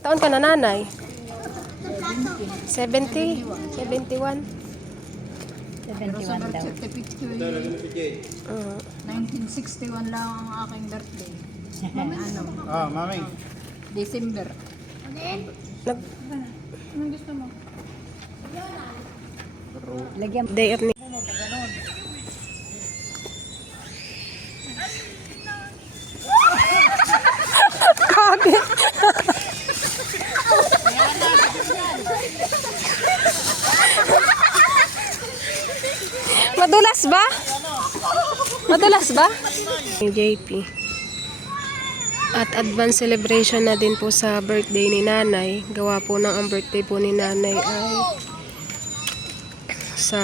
Taon ka na, nanay? 70? 71? 71 daw. Certificate ko 1961 lang ang aking birthday. Ano? Mami. December. Anong gusto mo? Lagyan Day of ni... Kami! Madulas ba? Madulas ba? JP. At advance celebration na din po sa birthday ni nanay. Gawa po ng ang birthday po ni nanay ay sa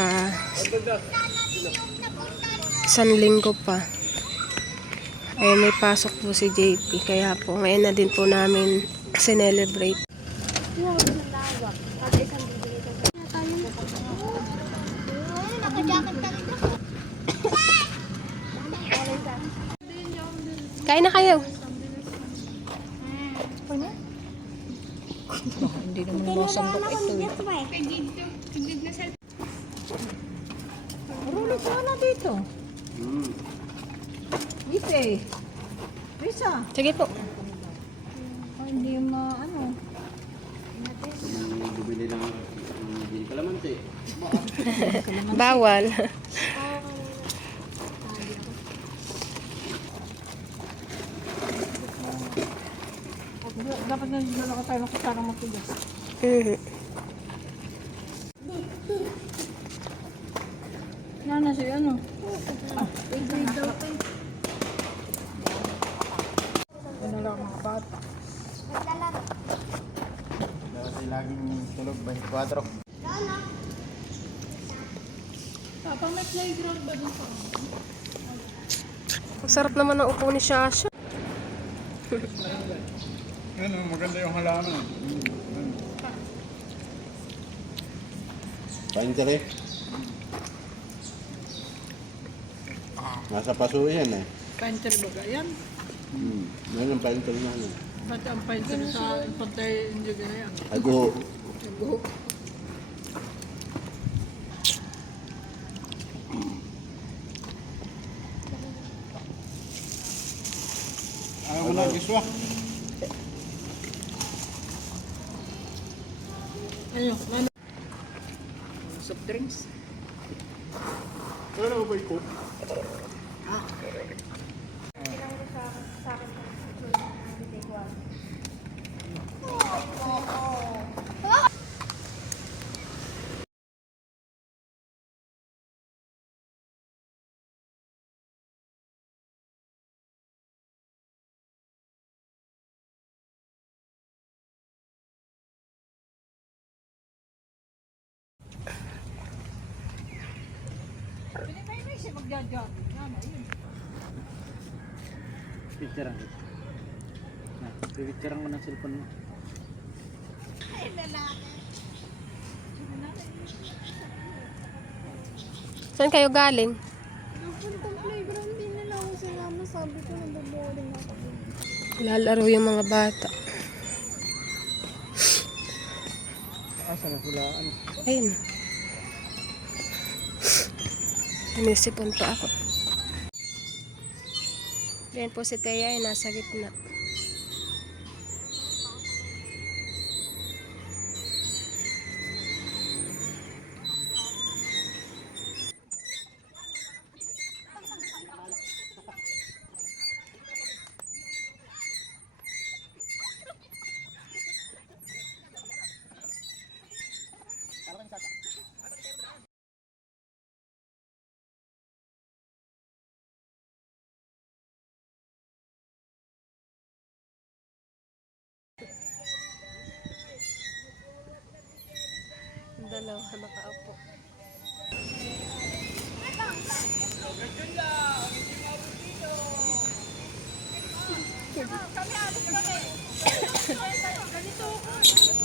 isang linggo pa. Ay may pasok po si JP. Kaya po ngayon na din po namin sinelebrate. Kain na kayo. Hindi naman masandok ito. Rulit mo na dito. Ite. Risa. Sige po. Hindi ano. Bumili ng kalamansi. Bawal. Dapat na dito tayo makutarang matigas. Nana siya ano? Ano lang mga bata. Dati laging tulog 24. Papa, may playground ba dito? Ang sarap naman ng upo ni Shasha. Ano, maganda yung halaman. Paintere. Nasa paso yan eh. Painter ba yan? Yan ang paintere na ano. Ba't ang painter sa pantay hindi ganyan? Ago. Ayaw mo na giswa. Ano? Soft drinks? Ano ba ito? Picturean. Picturean mo ng cellphone mo. Saan kayo galing? Napuntang playground din nila ako sinama. Sabi ko nababoring ako. Lalaro yung mga bata. Asa na sila? Ano? Ayun. Sinisipon pa ako. Yan po si Teya ay nasa gitna. Dalawa nakaupo.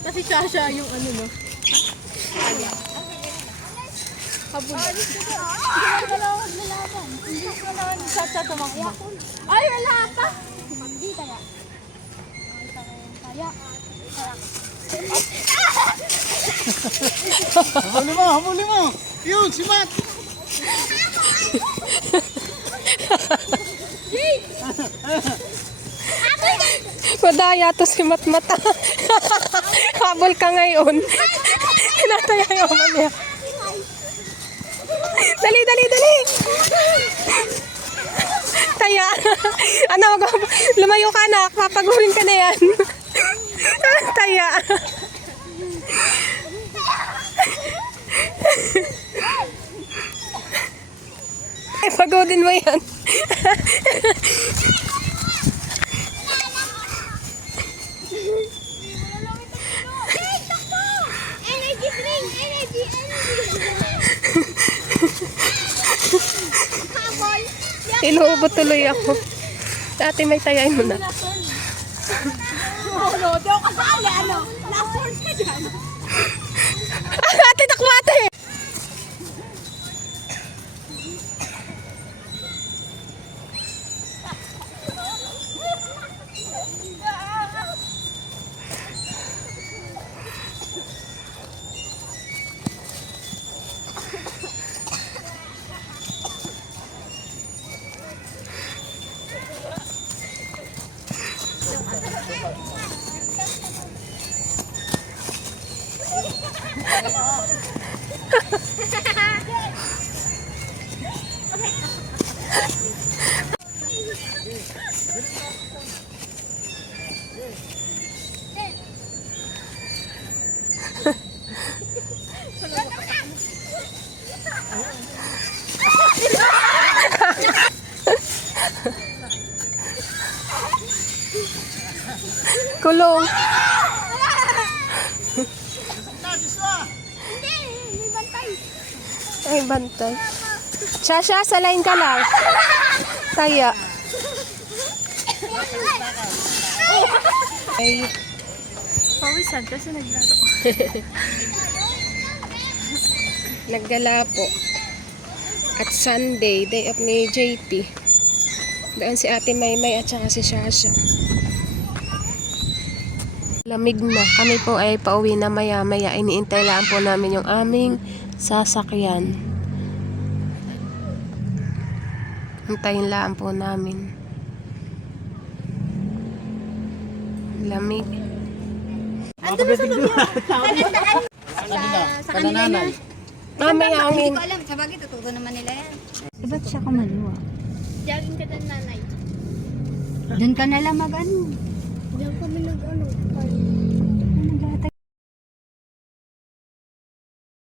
Kasi Shasha yung ano no? Habol. Hindi ko naman Shasha tumakbo. Ay, wala pa! Hindi kaya. Kaya. Habuli mo! Yun, si Matt! Madaya to si Matmata. Habol ka ngayon. Hinataya yung ama niya. Dali, dali, dali! Taya. Ano, lumayo ka anak. Papaguhin ka na yan. Taya. Ay, pagodin mo yan. Energy drink! Energy! Habol! Inuubo tuloy ako. Dati may tayain mo na. Ano? Daw kasali, ano? Last ka dyan. Ate, takbo ate! Kulong. Hindi, may bantay. Ay, bantay. Shasha, sa line ka lang. Taya. Ay, Pawisan kasi naglaro. naggala po. At Sunday, day off ni JP. Doon si Ate Maymay at saka si Shasha. Lamig na. Kami po ay pauwi na maya-maya. Iniintay lang po namin yung aming sasakyan. Hintayin lang po namin. Lamig. Sa kanila na. Mamaya angin. Hindi ko alam, sa bagay, tututo naman nila yan. Ba't siya kumaliwa? Jogging ka ng nanay. Doon ka nalang mag-ano. Diyan kami nag-ano.